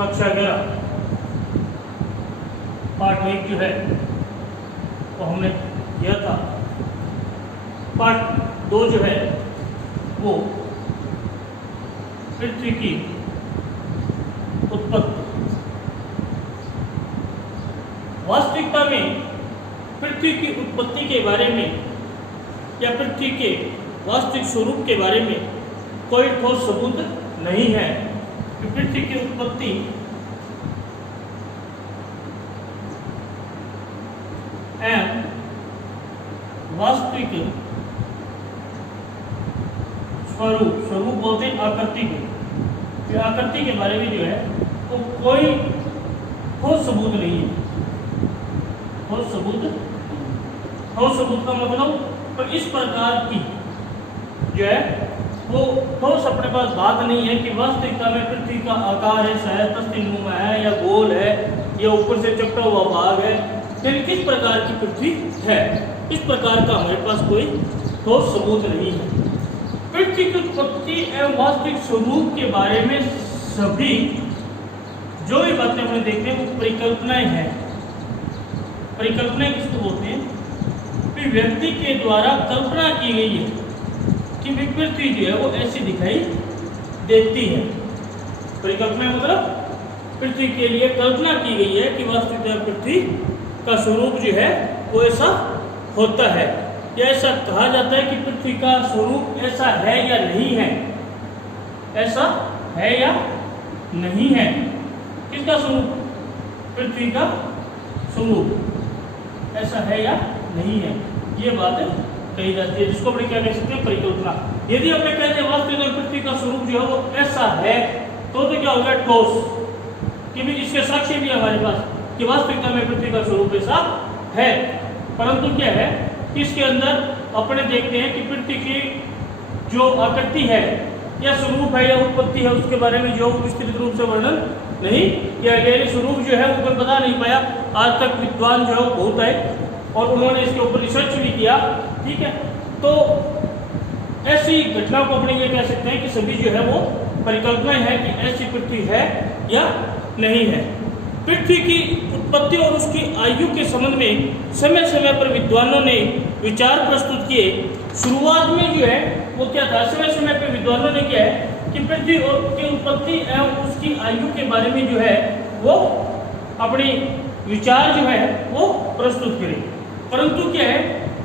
कक्षा 11 पार्ट 1 जो है वो हमने किया था। पार्ट 2 जो है वो पृथ्वी की उत्पत्ति। वास्तविकता में पृथ्वी की उत्पत्ति के बारे में या पृथ्वी के वास्तविक स्वरूप के बारे में कोई ठोस सबूत नहीं है कि पृथ्वी की उत्पत्ति एवं वास्तविक स्वरूप बोलते हैं आकृति को। आकृति के बारे में जो है वो कोई ठोस सबूत नहीं है। ठोस सबूत का मतलब तो इस प्रकार की जो है वो ठोस अपने पास बात नहीं है कि वास्तविकता में पृथ्वी का आकार है, शायद तस्तीनुमा है या गोल है या ऊपर से चपटा हुआ भाग है, यानी किस प्रकार की पृथ्वी है, इस प्रकार का हमारे पास कोई ठोस सबूत नहीं है। पृथ्वी की उत्पत्ति एवं वास्तविक स्वरूप के बारे में सभी जो भी बातें हमने देखते हैं वो परिकल्पनाएं हैं। परिकल्पनाएं किसको बोलते हैं? व्यक्ति के द्वारा कल्पना की गई है कि पृथ्वी जो है वो ऐसी दिखाई देती है। परिकल्पना मतलब पृथ्वी के लिए कल्पना की गई है कि वास्तविक पृथ्वी का स्वरूप जो है वो ऐसा होता है, या ऐसा कहा जाता है कि पृथ्वी का स्वरूप ऐसा है या नहीं है। ऐसा है या नहीं है, किसका स्वरूप? पृथ्वी का स्वरूप ऐसा है या नहीं है, ये बात कही जाती है, जिसको अपने क्या कह सकते हैं? परिकल्पना। यदि अपने कहते हैं वास्तविक पृथ्वी का स्वरूप जो है वो ऐसा है तो क्या होगा? ठोस। कि भी इसके साक्ष्य भी हमारे पास कि वास्तविकता में पृथ्वी का स्वरूप ऐसा है। परंतु क्या है कि इसके अंदर अपने देखते हैं कि पृथ्वी की जो आकृति है या स्वरूप है या उत्पत्ति है उसके बारे में जो विस्तृत रूप से वर्णन नहीं किया गया। स्वरूप जो है वो कोई बता नहीं पाया। आज तक विद्वान जो है वो बहुत है और उन्होंने इसके ऊपर रिसर्च भी किया, ठीक है। तो ऐसी घटना को अपने ये कह सकते हैं कि सभी जो है वो परिकल्पनाएं है कि ऐसी पृथ्वी है या नहीं है। पृथ्वी की उत्पत्ति और उसकी आयु के संबंध में समय समय पर विद्वानों ने विचार प्रस्तुत किए। शुरुआत में जो है वो क्या था? समय समय पर विद्वानों ने क्या है कि पृथ्वी और की उत्पत्ति एवं उसकी आयु के बारे में जो है वो अपनी विचार जो है वो प्रस्तुत करें। परंतु क्या है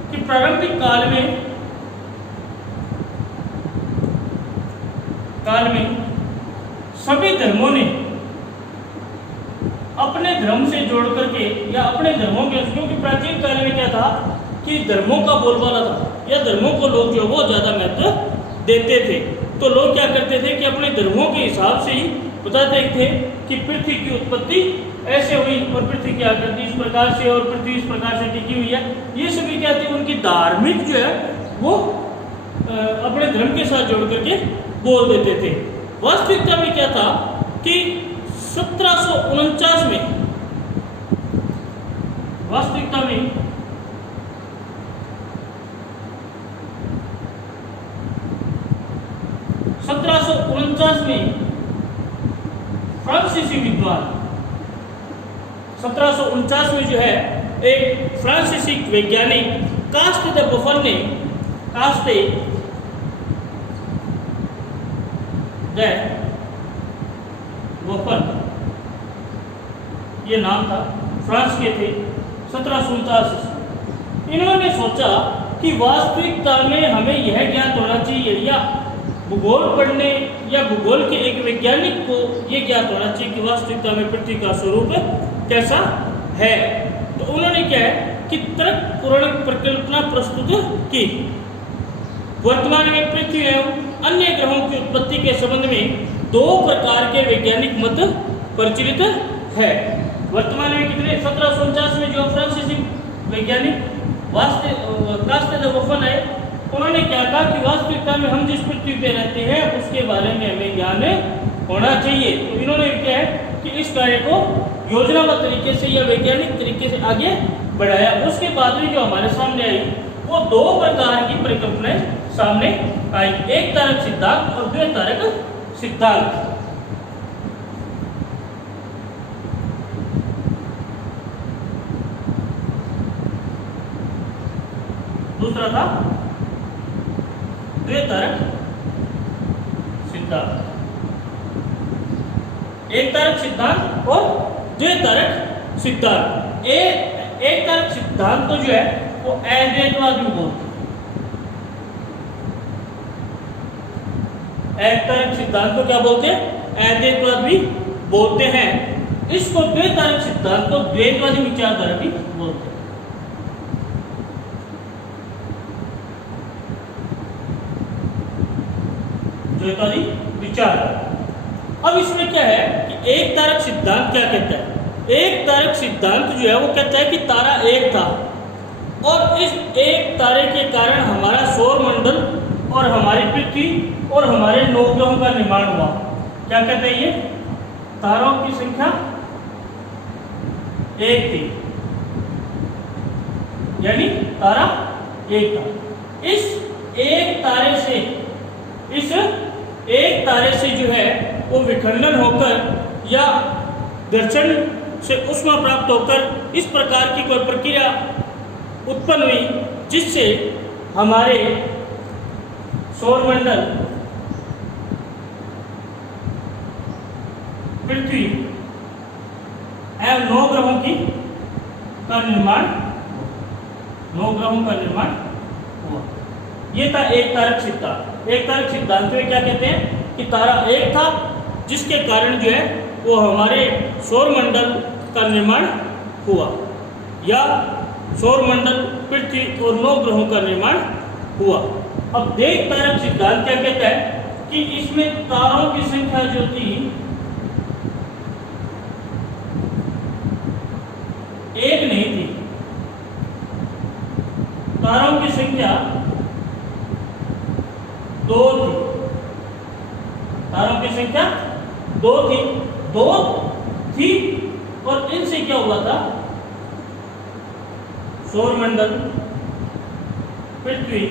कि प्रारंभिक काल में सभी धर्मों ने अपने धर्म से जोड़ करके या अपने धर्मों के, क्योंकि प्राचीन काल में क्या था कि धर्मों का बोलबाला था या धर्मों को लोग जो वो ज्यादा महत्व देते थे। तो लोग क्या करते थे कि अपने धर्मों के हिसाब से ही बताते थे कि पृथ्वी की उत्पत्ति ऐसे हुई और पृथ्वी की आकृति इस प्रकार से और पृथ्वी इस प्रकार से टिकी हुई है। ये सभी क्या थी? उनकी धार्मिक जो है वो अपने धर्म के साथ जोड़ करके बोल देते थे। वास्तविकता में क्या था कि 1749 में वास्तविकता में फ्रांसीसी विद्वान 1749 में जो है एक फ्रांसीसी वैज्ञानिक कास्ट द बफन ने ये नाम था, फ्रांस के थे, 1749। इन्होंने सोचा कि वास्तविकता में हमें यह ज्ञात होना चाहिए या भूगोल पढ़ने या भूगोल के एक वैज्ञानिक को यह ज्ञात होना चाहिए कि वास्तविकता में पृथ्वी का स्वरूप कैसा है। तो उन्होंने क्या है कि तर्क पूर्ण परिकल्पना प्रस्तुत की। वर्तमान में पृथ्वी एवं अन्य ग्रहों की उत्पत्ति के संबंध में 2 प्रकार के वैज्ञानिक मत प्रचलित है। वर्तमान में कितने? 1749 में जो फ्रांसीसी वैज्ञानिक कास्ट द बफन है, उन्होंने क्या कहा कि वास्तविकता में हम जिस पृथ्वी पे रहते हैं उसके बारे में हमें ज्ञान होना चाहिए। तो इन्होंने क्या है कि इस कार्य को योजनाबद्ध तरीके से या वैज्ञानिक तरीके से आगे बढ़ाया। उसके बाद में जो हमारे सामने आई वो 2 प्रकार की परिकल्पनाएं सामने आई, एक तारक सिद्धांत और 2 तारक सिद्धांत। दूसरा था द्वितारक सिद्धांत। एक तारक सिद्धांत और द्वितारक सिद्धांत। एक तारक सिद्धांत तो जो है वो अद्वैतवाद भी बोलते हैं। एक तारक सिद्धांत को क्या बोलते हैं? अद्वैतवाद भी बोलते हैं। इसको द्वैतारक सिद्धांत को द्वैतवादी विचारधारा भी बोलते हैं। द्वैतवादी विचारधारा। अब इसमें क्या है कि एक तारक सिद्धांत क्या कहता है? एक तारक सिद्धांत जो है वो कहता है कि तारा एक था और इस एक तारे के कारण हमारा सौर मंडल और हमारी पृथ्वी और हमारे 9 ग्रहों का निर्माण हुआ। क्या कहते हैं ये? तारों की संख्या एक थी, यानी तारा एक था। इस एक तारे से जो है वो विखंडन होकर या घर्षण से ऊष्मा प्राप्त होकर इस प्रकार की कोई प्रक्रिया उत्पन्न हुई जिससे हमारे सौरमंडल, पृथ्वी एवं 9 ग्रहों का निर्माण हुआ। ये था एक तारक सिद्धांत। एक तारक सिद्धांत में क्या कहते हैं कि तारा एक था जिसके कारण जो है वो हमारे सौरमंडल का निर्माण हुआ या सौरमंडल, पृथ्वी और 9 ग्रहों का निर्माण हुआ। अब एक तारक सिद्धांत क्या कहता है कि इसमें तारों की संख्या जो थी एक नहीं थी, तारों की संख्या 2 थी। तारों की संख्या 2 थी और इनसे क्या हुआ था? सौरमंडल, पृथ्वी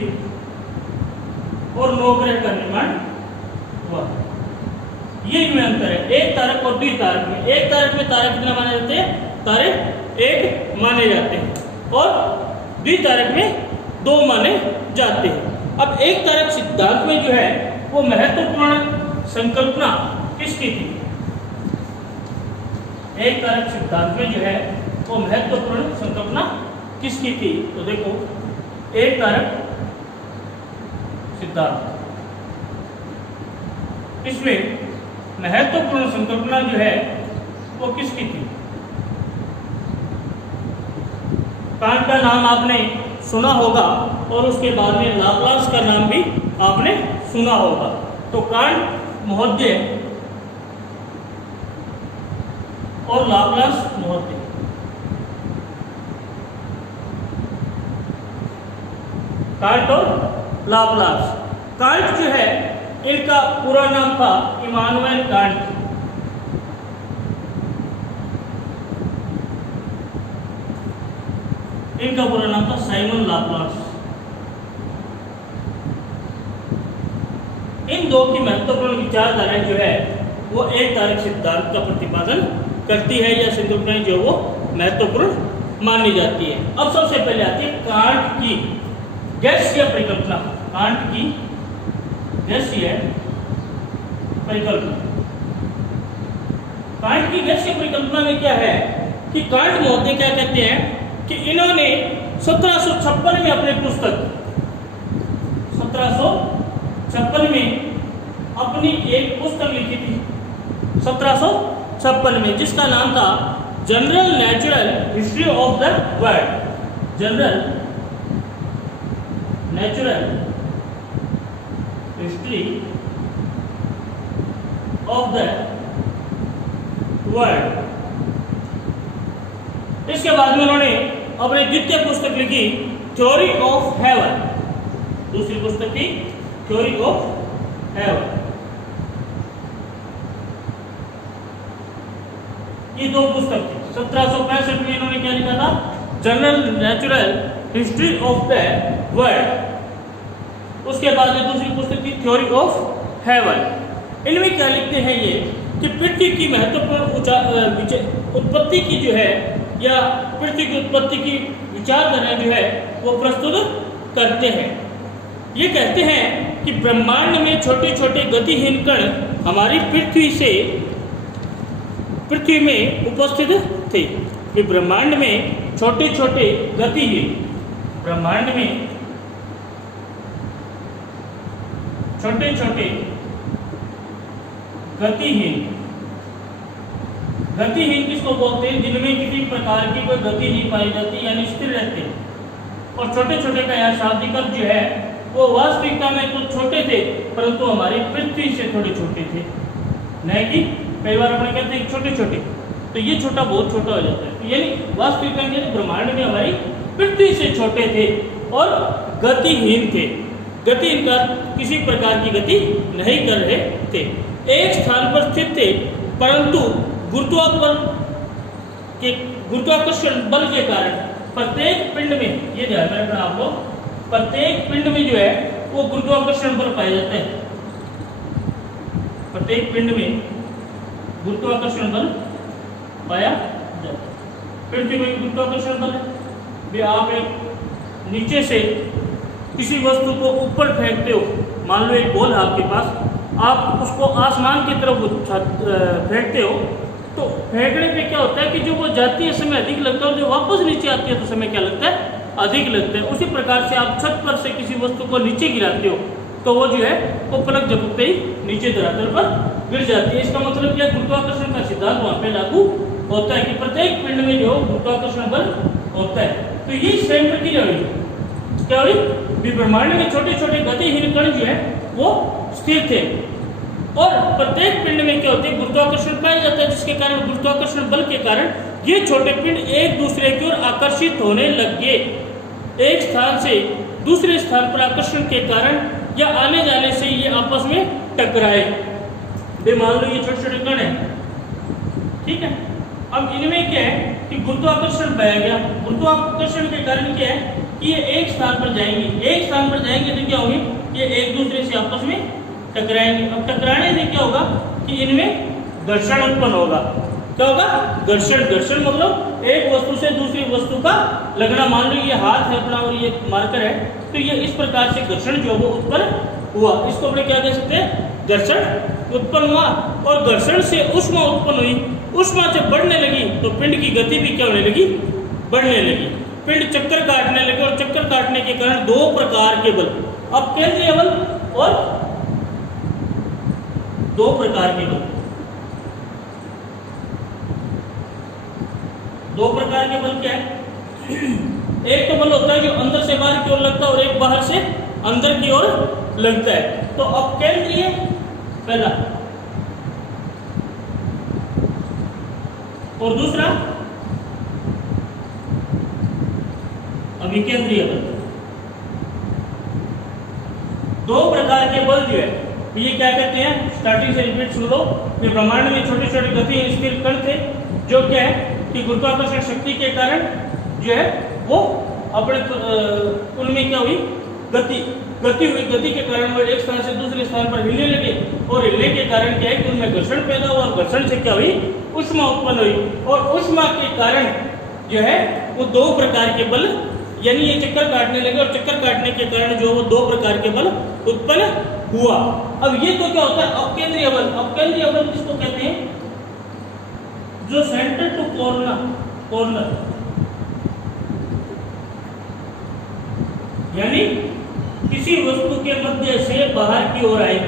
और 9 ग्रह का निर्माण हुआ। ये इनमें अंतर है एक तारक और द्वितारक में। एक तारक में तारे कितना माने जाते हैं? तारे एक माने जाते हैं और द्वितारक में 2 माने जाते हैं। अब एक तारक सिद्धांत में जो है वो महत्वपूर्ण संकल्पना किसकी थी? एक तारक सिद्धांत में जो है वो महत्वपूर्ण संकल्पना किसकी थी? तो देखो, एक तारक सिद्धांत, इसमें महत्वपूर्ण संकल्पना जो है वो किसकी थी? कांट का नाम आपने सुना होगा और उसके बाद में लाप्लास का नाम भी आपने सुना होगा। तो कांट महोदय और लाप्लास महोदय, कांट और लाप्लास। कांट जो है इनका पूरा नाम था इमानुएल कांट। इनका पूरा नाम था साइमन लाप्लास। इन दो की महत्वपूर्ण विचारधाराएं जो है वो एक तारक सिद्धांत का प्रतिपादन करती है या संकल्पनाएं जो वो महत्वपूर्ण मानी जाती है। अब सबसे पहले आती है कांट की गैसीय परिकल्पना। कांट की गैसीय परिकल्पना। कांट की गैसीय परिकल्पना में क्या है कि कांट महोदय क्या कहते हैं कि इन्होंने 1756 में अपनी पुस्तक 1756 में अपनी एक पुस्तक लिखी थी 1756 में, जिसका नाम था general natural history of the world. General natural history of the world. इसके बाद में उन्होंने अपनी द्वितीय पुस्तक लिखी थ्योरी ऑफ हेवन। दूसरी पुस्तक थी थ्योरी ऑफ हेवन। ये दो पुस्तक थी। 1765 में इन्होंने क्या लिखा था? General natural history of the world. उसके बाद में दूसरी पुस्तक थी थ्योरी ऑफ हेवन। इनमें क्या लिखते हैं ये कि पृथ्वी की महत्वपूर्ण उत्पत्ति की जो है या पृथ्वी की उत्पत्ति की विचारधारा जो है वो प्रस्तुत करते हैं। ये कहते हैं कि ब्रह्मांड में छोटे छोटे गतिहीन कण हमारी पृथ्वी में उपस्थित थे। कि ब्रह्मांड में छोटे छोटे गतिहीन, ब्रह्मांड में छोटे छोटे गतिहीन किसको बोलते हैं? जिनमें किसी प्रकार की कोई गति नहीं पाई जाती, यानी स्थिर रहते हैं। और छोटे छोटे का यहाँ शाब्दिक अर्थ जो है वो वास्तविकता में कुछ छोटे थे, परंतु हमारी पृथ्वी से थोड़े छोटे थे। नहीं कि कई बार अपने कहते हैं छोटे छोटे, तो ये छोटा बहुत छोटा हो जाता है। यानी वास्तविकता में ब्रह्मांड में हमारी पृथ्वी से छोटे थे और गतिहीन थे। गतिहीन का किसी प्रकार की गति नहीं कर रहे थे, एक स्थान पर स्थित थे, परंतु गुरुत्वाकर्षण बल के कारण प्रत्येक पिंड में, ये ध्यान में रखना आप लोग, प्रत्येक पिंड में जो है वो गुरुत्वाकर्षण बल पाए जाते हैं। प्रत्येक पिंड में गुरुत्वाकर्षण बल पाया जाता है। पृथ्वी में गुरुत्वाकर्षण बल है। भी आप एक नीचे से किसी वस्तु को ऊपर फेंकते हो, मान लो एक बॉल है आपके पास, आप उसको आसमान की तरफ फेंकते हो, तो फेंकने पे क्या होता है कि जो वो जाती है समय अधिक लगता है और जो वापस नीचे आती है तो समय क्या लगता है? अधिक लगता है। उसी प्रकार से आप छत पर से किसी वस्तु को नीचे गिराते हो तो वो जो है वो पलक झपकते ही नीचे धरातल पर गिर जाती है। इसका मतलब क्या? गुरुत्वाकर्षण का सिद्धांत वहां पे लागू होता है कि प्रत्येक पिंड में जो गुरुत्वाकर्षण बल होता है। तो ये स्वयं प्रक्रिया हुई, क्या हुई? ब्रह्मांड में छोटे छोटे गतिहीन कण जो है वो स्थिर थे और प्रत्येक पिंड में क्या होती है? गुरुत्वाकर्षण पाया जाता है, जिसके कारण गुरुत्वाकर्षण बल के कारण ये छोटे पिंड एक दूसरे की ओर आकर्षित होने लग गए। एक स्थान से दूसरे स्थान पर आकर्षण के कारण या आने जाने से ये आपस में टकराए। मान लो ये छोटे छोटे कण है, ठीक है। अब इनमें क्या है कि गुरुत्वाकर्षण बह गया। गुरुत्वाकर्षण के कारण क्या है कि ये एक स्थान पर जाएंगे। एक स्थान पर जाएंगे तो क्या होगी? ये एक दूसरे से आपस में टकराएंगे। अब टकराने से क्या होगा कि इनमें घर्षण उत्पन्न होगा। क्या होगा? घर्षण। घर्षण मतलब एक वस्तु से दूसरी वस्तु का लगना। मान लो ये हाथ है अपना और ये मार्कर है, तो ये इस प्रकार से घर्षण जो वो उत्पन्न हुआ। इसको अपने क्या कह सकते हैं? घर्षण उत्पन्न हुआ। और घर्षण से ऊष्मा उत्पन्न हुई। ऊष्मा जब बढ़ने लगी तो पिंड की गति भी क्या होने लगी? बढ़ने लगी। पिंड चक्कर काटने लगे और चक्कर काटने के कारण दो प्रकार के बल, अब केंद्रीय बल और दो प्रकार के बल, दो प्रकार के बल क्या है? एक तो बल होता है जो अंदर से बाहर की ओर लगता है और एक बाहर से अंदर की ओर लगता है। तो अब केंद्रीय पहला और दूसरा अभिकेंद्रीय बल। दो प्रकार के बल जो है ये क्या कहते हैं? स्टार्टिंग से रिपीट सुन लो। ब्रह्मांड में छोटे छोटे गति स्थिर कण थे जो क्या है कि गुरुत्वाकर्षण शक्ति के कारण जो है वो अपने उनमें क्या हुई? गति हुई। गति के कारण वो एक स्थान से दूसरे स्थान पर हिलने लगे और हिलने के कारण क्या है कि उनमें घर्षण पैदा हुआ और घर्षण से क्या हुई? ऊष्मा उत्पन्न हुई। और ऊष्मा के कारण जो है वो दो प्रकार के बल, यानी ये चक्कर काटने लगे और चक्कर काटने के कारण जो वो दो प्रकार के बल उत्पन्न हुआ। अब ये तो क्या होता है? अपकेंद्रीय बल। अपकेंद्रीय बल किसको कहते हैं? जो सेंटर टू कॉर्नर यानी किसी वस्तु के मध्य से बाहर की ओर आए।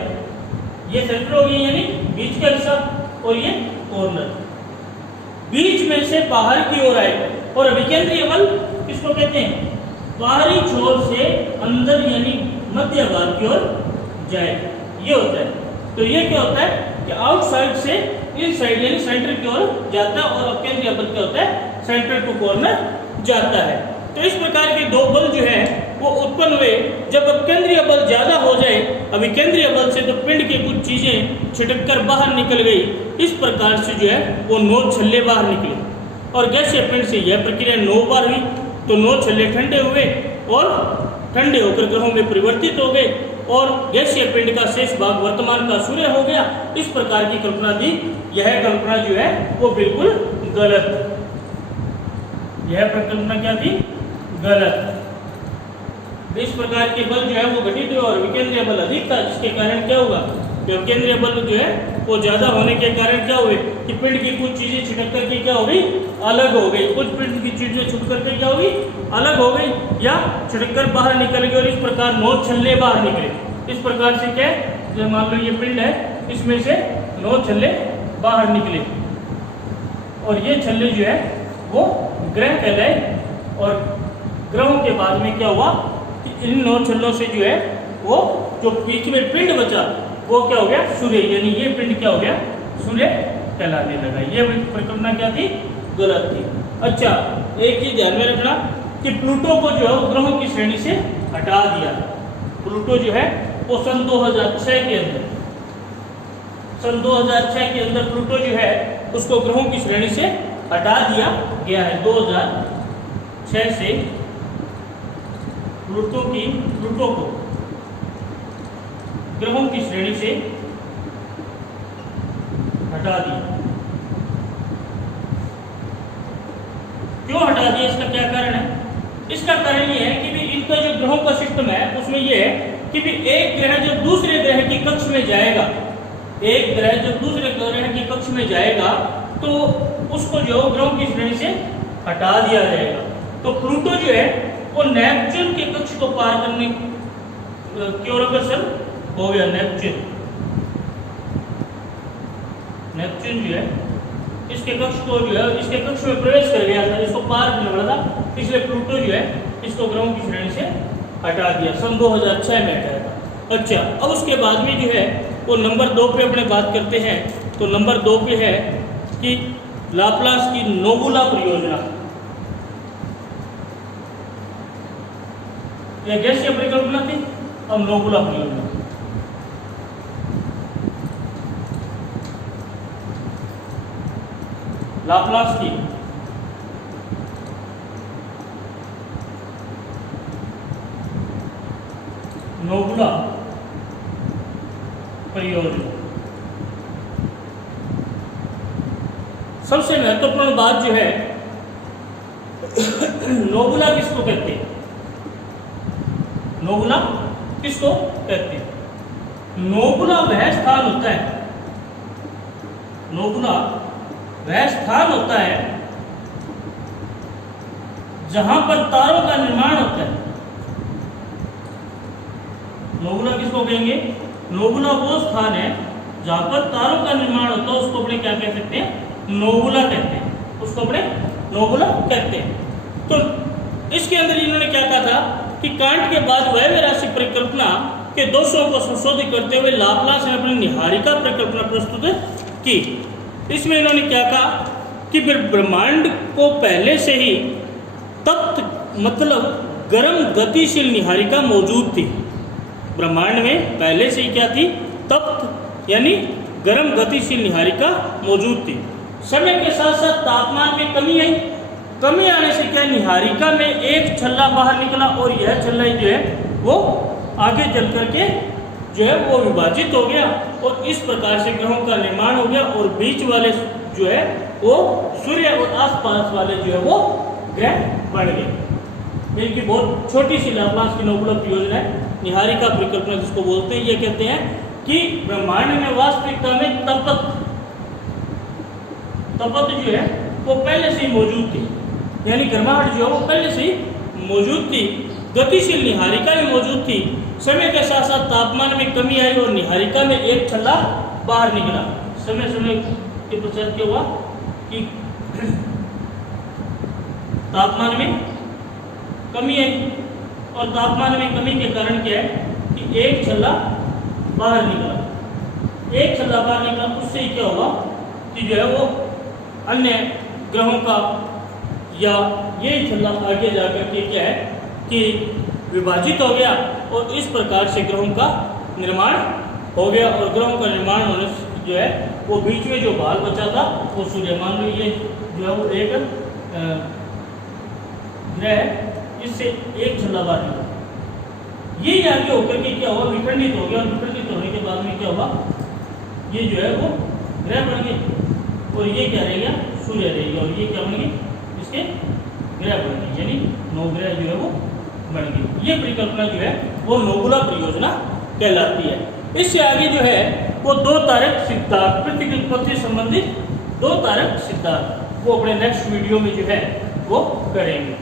ये सेंटर हो गया यानी बीच का हिस्सा और ये कॉर्नर, बीच में से बाहर की ओर आए। और विकेंद्रीय बल किसको कहते हैं? बाहरी छोर से अंदर यानी मध्य भाग की ओर जाए, ये होता है। तो ये क्या होता है कि आउटसाइड से इनसाइड यानी सेंटर की ओर जाता है और अपकेंद्रीय बल क्या होता है? सेंटर टू कॉर्नर जाता है। तो इस प्रकार के दो बल जो है वो उत्पन्न हुए। जब अपकेंद्रीय बल ज्यादा हो जाए अभिकेंद्रीय बल से, तो पिंड की कुछ चीजें छिटक कर बाहर निकल गई। इस प्रकार से जो है वो 9 छल्ले बाहर निकले और गैसीय पिंड से यह प्रक्रिया 9 बार हुई। तो 9 छल्ले ठंडे हुए और ठंडे होकर ग्रहों में परिवर्तित हो गए और गैसीय पिंड का शेष भाग वर्तमान का सूर्य हो गया। इस प्रकार की कल्पना थी। यह कल्पना जो है वो बिल्कुल गलत। यह कल्पना क्या थी? गलत। इस प्रकार के बल जो है वो घटित हुए और विकेंद्रीय बल अधिक था, जिसके कारण क्या होगा, विकेंद्रीय बल जो है वो ज्यादा होने के कारण क्या हुए कि पिंड की कुछ चीजें छिटक करके क्या हो गई, अलग हो गई, कुछ पिंड की चीजें छुट करके क्या होगी, अलग हो गई या छिटक कर बाहर निकल गई और इस प्रकार 9 छल्ले बाहर निकले। इस प्रकार से क्या है, मान लो ये पिंड है, इसमें से 9 छल्ले बाहर निकले और ये छल्ले जो है वो ग्रह कहलाए। और ग्रहों के बाद में क्या हुआ कि इन 9 छल्लों से जो है वो जो बीच में पिंड बचा वो क्या हो गया, सूर्य, यानी ये पिंड क्या हो गया, सूर्य कहलाने लगा। ये परिकल्पना क्या थी, गलत थी। अच्छा, एक चीज ध्यान में रखना कि प्लूटो को जो है ग्रहों की श्रेणी से हटा दिया। प्लूटो जो है वो सन 2006 के अंदर, सन 2006 के अंदर प्लूटो जो है उसको ग्रहों की श्रेणी से हटा दिया गया है। 2006 से प्लूटो को ग्रहों की श्रेणी से हटा दिया। क्यों हटा दिया, इसका क्या कारण है? इसका कारण ये है कि भी इनका जो ग्रहों का सिस्टम है उसमें ये है कि भी एक ग्रह जब दूसरे ग्रह की कक्ष में जाएगा, एक ग्रह जब दूसरे ग्रह की कक्ष में जाएगा तो उसको जो ग्रहों की श्रेणी से हटा दिया जाएगा। तो प्लूटो जो है वो नेपच्यून के कक्ष को पार करने की ओर अग्रसर हो गया। नेपच्यून जो है इसके कक्ष को जो है इसके कक्ष में प्रवेश कर गया था, इसको पार करने वाला था, इसलिए प्लूटो जो है इसको ग्रहों की श्रेणी से हटा दिया, सन 2006 में हटाया था। अच्छा, अब उसके बाद में जो है वो नंबर 2 पे अपने बात करते हैं। तो नंबर 2 पे है कि लाप्लास की नोबुला परियोजना। यह गैसीय परिकल्पना थी, अब नोबुला परियोजना। लाप्लास की नोबुला परियोजना। सबसे महत्वपूर्ण बात जो है, नोबुला किसको कहते हैं? नोबुला किसको कहते हैं? नोबुला वह स्थान होता है, नोबुला वह स्थान होता है जहां पर तारों का निर्माण होता है। नोबुला किसको कहेंगे? नोबुला वो स्थान है जहां पर तारों का निर्माण होता है, उसको अपने क्या कह सकते हैं? नोबुला कहते हैं, उसको अपने नोबुला कहते हैं। तो इसके अंदर इन्होंने क्या कहा था कि कांट के बाद वह राशि परिकल्पना के दोषों को संशोधित करते हुए लाप्लास ने अपनी निहारिका परिकल्पना प्रस्तुत की। इसमें इन्होंने क्या कहा कि ब्रह्मांड को पहले से ही तप्त मतलब गर्म गतिशील निहारिका मौजूद थी। ब्रह्मांड में पहले से ही क्या थी? तप्त यानी गर्म गतिशील निहारिका मौजूद थी। समय के साथ साथ तापमान में कमी आई, कमी आने से क्या निहारिका में एक छल्ला बाहर निकला और यह छल्ला जो है वो आगे चल करके जो है वो विभाजित हो गया और इस प्रकार से ग्रहों का निर्माण हो गया और बीच वाले जो है वो सूर्य और आसपास वाले जो है वो ग्रह बन गए। इनकी बहुत छोटी सी लाप्लास की नोबुला परियोजना है, निहारिका परिकल्पना जिसको बोलते हैं। ये कहते हैं कि ब्रह्मांड में वास्तविकता में तपत जो है वो पहले से ही मौजूद थी, यानी गर्माहट जो है वो पहले से ही मौजूद थी, गतिशील निहारिका भी मौजूद थी। समय के साथ साथ तापमान में कमी आई और निहारिका में एक छल्ला बाहर निकला। समय के पश्चात क्या हुआ कि तापमान में कमी आई और तापमान में कमी के कारण क्या है कि एक छल्ला बाहर निकला। एक छल्ला बाहर निकला, उससे ही क्या हुआ कि जो है वो अन्य ग्रहों का या यही छल्ला आगे जाकर के क्या है कि विभाजित हो गया और इस प्रकार से ग्रहों का निर्माण हो गया। और ग्रहों का निर्माण होने से जो है वो बीच में जो बाल बचा था वो सूर्य, मान लो ये जो है वो एक ग्रह है, इससे एक छल्ला बाहर निकला। ये आगे होकर के क्या हुआ, विखंडित हो गया और विखंडित होने के बाद में क्या हुआ, ये जो है वो ग्रह बन गए और ये क्या रहेगा, सूर्य रहेगा और ये क्या बन गए, इसके ग्रह बन गए, यानी 9 ग्रह जो है वो बन गई। ये परिकल्पना जो है वो नोबुला परियोजना कहलाती है। इससे आगे जो है वो दो तारक सिद्धांत, पृथ्वी की उत्पत्ति संबंधित दो तारक सिद्धांत, वो अपने नेक्स्ट वीडियो में जो है वो करेंगे।